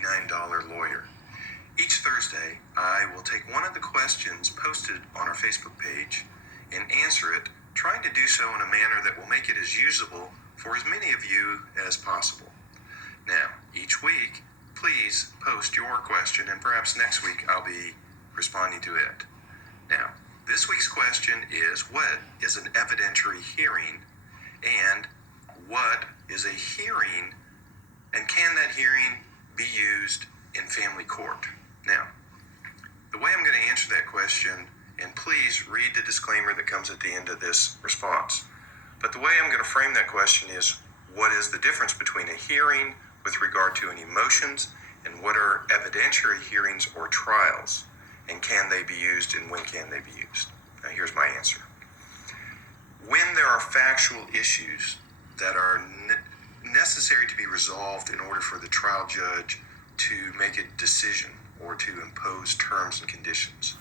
$99 lawyer. Each Thursday, I will take one of the questions posted on our Facebook page and answer it, trying to do so in a manner that will make it as usable for as many of you as possible. Now, each week, please post your question, and perhaps next week I'll be responding to it. Now, this week's question is, what is an evidentiary hearing, and what is a hearing, and can that hearing be used in family court? Now, the way I'm going to answer that question, and please read the disclaimer that comes at the end of this response, but the way I'm going to frame that question is, what is the difference between a hearing with regard to any motions, and what are evidentiary hearings or trials, and can they be used, and when can they be used? Now, here's my answer. When there are factual issues that are necessary to be resolved in order for the trial judge to make a decision or to impose terms and conditions,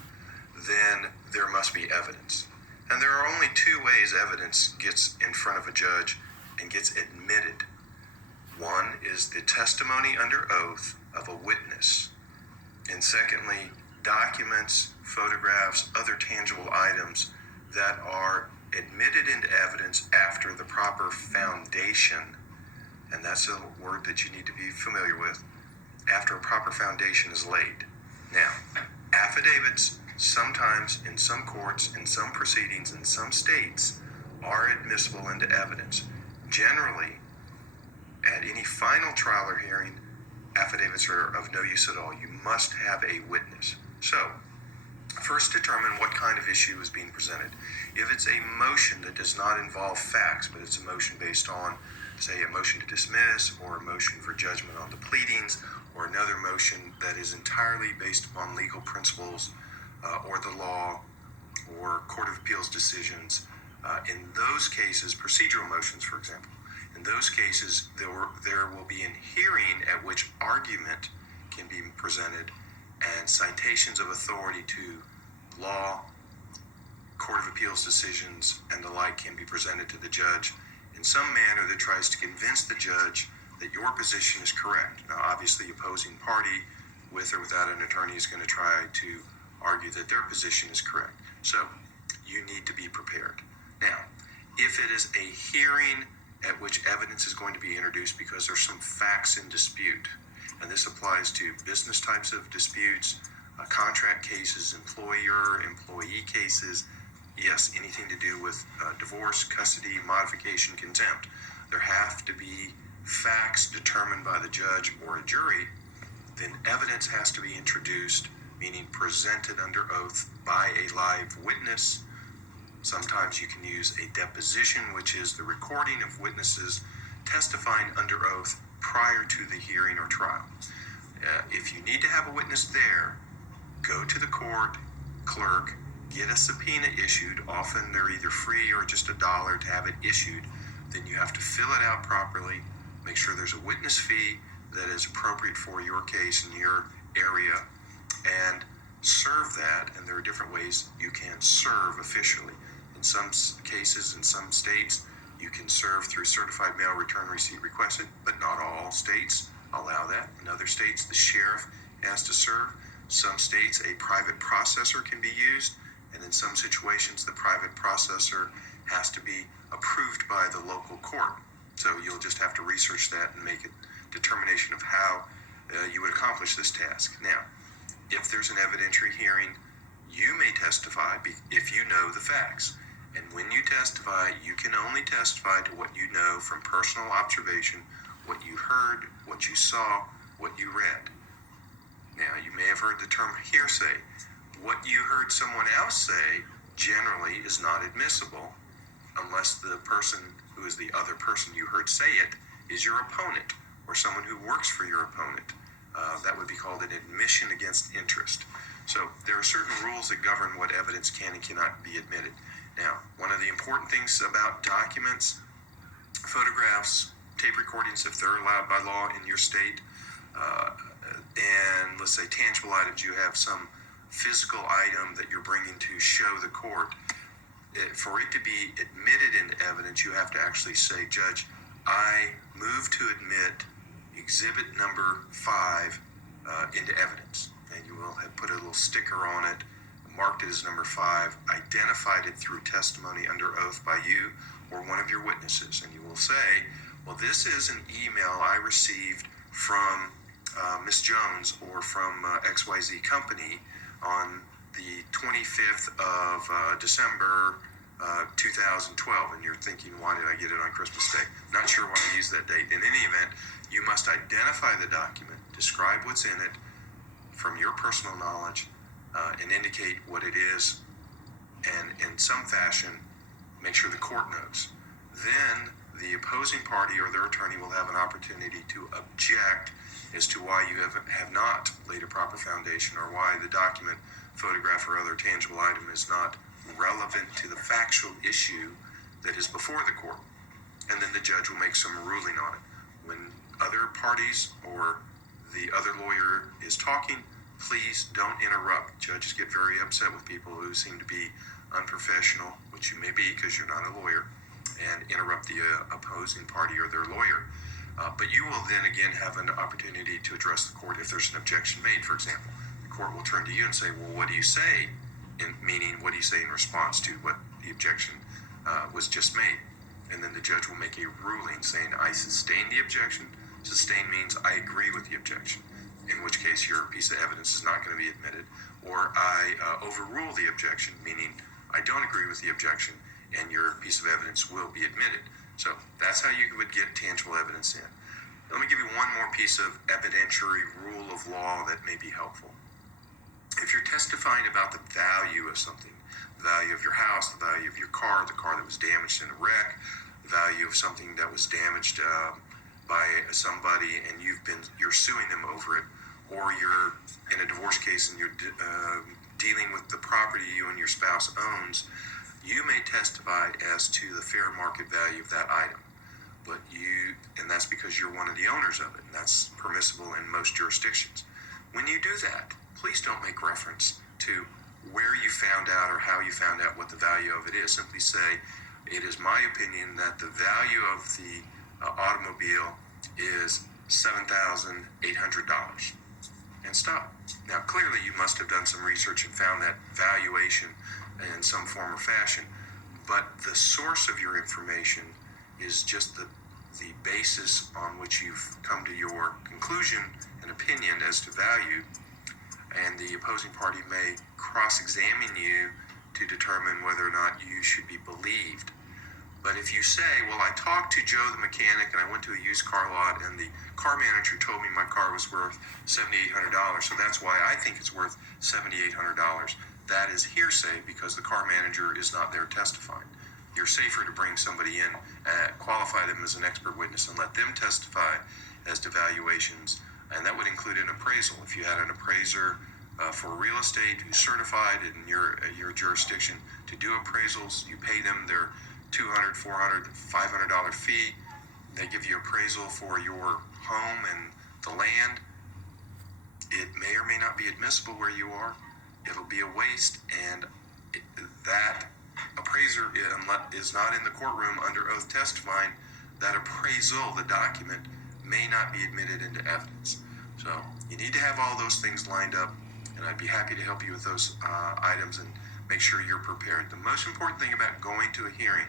then there must be evidence. And there are only two ways evidence gets in front of a judge and gets admitted. One is the testimony under oath of a witness. And secondly, documents, photographs, other tangible items that are admitted into evidence after the proper foundation, and that's a word that you need to be familiar with, after a proper foundation is laid. Now, affidavits sometimes in some courts, in some proceedings, in some states are admissible into evidence. Generally, at any final trial or hearing, affidavits are of no use at all. You must have a witness. So, first determine what kind of issue is being presented. If it's a motion that does not involve facts, but it's a motion based on, say, a motion to dismiss, or a motion for judgment on the pleadings, or another motion that is entirely based upon legal principles or the law or Court of Appeals decisions, in those cases, procedural motions, for example, in those cases, there will be a hearing at which argument can be presented and citations of authority to law, Court of Appeals decisions, and the like can be presented to the judge in some manner that tries to convince the judge that your position is correct. Now, obviously, the opposing party, with or without an attorney, is going to try to argue that their position is correct. So, you need to be prepared. Now, if it is a hearing at which evidence is going to be introduced because there's some facts in dispute, and this applies to business types of disputes, contract cases, employer-employee cases, yes, anything to do with divorce, custody, modification, contempt, there have to be facts determined by the judge or a jury, then evidence has to be introduced, meaning presented under oath by a live witness. Sometimes you can use a deposition, which is the recording of witnesses testifying under oath prior to the hearing or trial. If you need to have a witness there, go to the court clerk, get a subpoena issued. Often they're either free or just $1 to have it issued. Then you have to fill it out properly, make sure there's a witness fee that is appropriate for your case in your area, and serve that. And there are different ways you can serve officially. In some cases, in some states, you can serve through certified mail return receipt requested, but not all states allow that. In other states, the sheriff has to serve. Some states, a private processor can be used, and in some situations, the private processor has to be approved by the local court. So you'll just have to research that and make a determination of how you would accomplish this task. Now, if there's an evidentiary hearing, you may testify if you know the facts. And when you testify, you can only testify to what you know from personal observation, what you heard, what you saw, what you read. Now, you may have heard the term hearsay. What you heard someone else say generally is not admissible unless the person who is the other person you heard say it is your opponent or someone who works for your opponent. That would be called an admission against interest. So there are certain rules that govern what evidence can and cannot be admitted. Now, one of the important things about documents, photographs, tape recordings, if they're allowed by law in your state, and let's say tangible items, you have some physical item that you're bringing to show the court, for it to be admitted into evidence, you have to actually say, Judge, I move to admit exhibit number 5 into evidence. And you will have put a little sticker on it, marked it as number 5, identified it through testimony under oath by you or one of your witnesses. And you will say, well, this is an email I received from Miss Jones or from XYZ Company on the 25th of December 2012, and you're thinking, why did I get it on Christmas Day? Not sure why I used that date. In any event, you must identify the document, describe what's in it from your personal knowledge, and indicate what it is, and in some fashion, make sure the court knows. Then the opposing party or their attorney will have an opportunity to object as to why you have not laid a proper foundation, or why the document, photograph, or other tangible item is not relevant to the factual issue that is before the court. And then the judge will make some ruling on it. When other parties or the other lawyer is talking, please don't interrupt. Judges get very upset with people who seem to be unprofessional, which you may be because you're not a lawyer, and interrupt the opposing party or their lawyer. But you will then again have an opportunity to address the court if there's an objection made, for example. The court will turn to you and say, well, what do you say? Meaning, what do you say in response to what the objection was just made? And then the judge will make a ruling saying, I sustain the objection. Sustain means I agree with the objection, in which case your piece of evidence is not going to be admitted. Or I overrule the objection, meaning I don't agree with the objection, and your piece of evidence will be admitted. So that's how you would get tangible evidence in. Let me give you one more piece of evidentiary rule of law that may be helpful. If you're testifying about the value of something, the value of your house, the value of your car, the car that was damaged in a wreck, the value of something that was damaged by somebody and you're suing them over it, or you're in a divorce case and you're dealing with the property you and your spouse owns, you may testify as to the fair market value of that item. And that's because you're one of the owners of it, and that's permissible in most jurisdictions. When you do that, please don't make reference to where you found out or how you found out what the value of it is. Simply say, it is my opinion that the value of the automobile is $7,800. And stop. Now, clearly you must have done some research and found that valuation in some form or fashion, but the source of your information is just the basis on which you've come to your conclusion and opinion as to value, and the opposing party may cross-examine you to determine whether or not you should be believed. But if you say, well, I talked to Joe the mechanic and I went to a used car lot and the car manager told me my car was worth $7,800, so that's why I think it's worth $7,800, that is hearsay because the car manager is not there testifying. You're safer to bring somebody in, qualify them as an expert witness, and let them testify as to valuations, and that would include an appraisal. If you had an appraiser for real estate who's certified in your jurisdiction to do appraisals, you pay them their $200, $400, $500 fee. They give you appraisal for your home and the land. It may or may not be admissible where you are. It'll be a waste, and that appraiser is not in the courtroom under oath testifying. That appraisal, the document, may not be admitted into evidence. So you need to have all those things lined up, and I'd be happy to help you with those items and make sure you're prepared. The most important thing about going to a hearing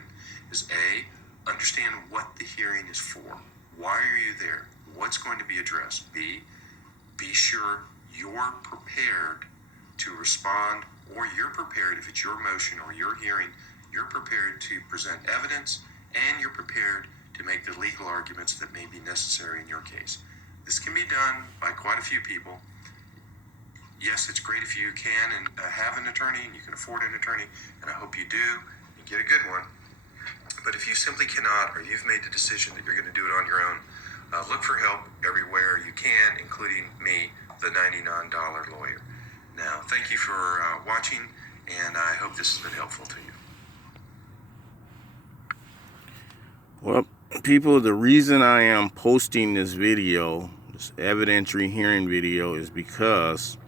is A, understand what the hearing is for. Why are you there? What's going to be addressed? B, be sure you're prepared to respond, or you're prepared, if it's your motion or your hearing, you're prepared to present evidence, and you're prepared to make the legal arguments that may be necessary in your case. This can be done by quite a few people. Yes, it's great if you can and have an attorney and you can afford an attorney, and I hope you do and get a good one. But if you simply cannot, or you've made the decision that you're going to do it on your own, look for help everywhere you can, including me, the $99 lawyer. Now, thank you for watching, and I hope this has been helpful to you. Well, people, the reason I am posting this video, this evidentiary hearing video, is because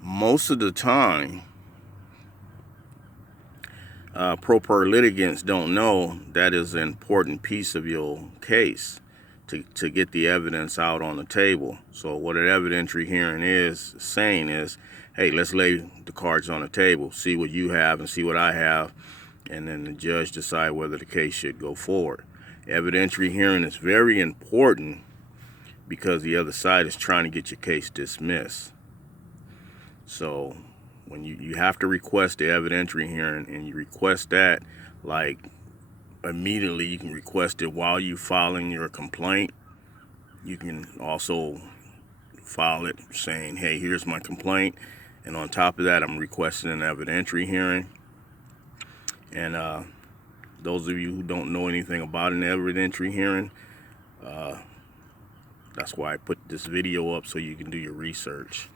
most of the time, pro per litigants don't know that is an important piece of your case, to get the evidence out on the table. So what an evidentiary hearing is saying is, hey, let's lay the cards on the table, see what you have and see what I have, and then the judge decide whether the case should go forward. Evidentiary hearing is very important because the other side is trying to get your case dismissed. So when you have to request the evidentiary hearing, and you request that like immediately. You can request it while you filing your complaint. You can also file it saying, hey, here's my complaint, and on top of that, I'm requesting an evidentiary hearing. And those of you who don't know anything about an evidentiary hearing, that's why I put this video up, so you can do your research.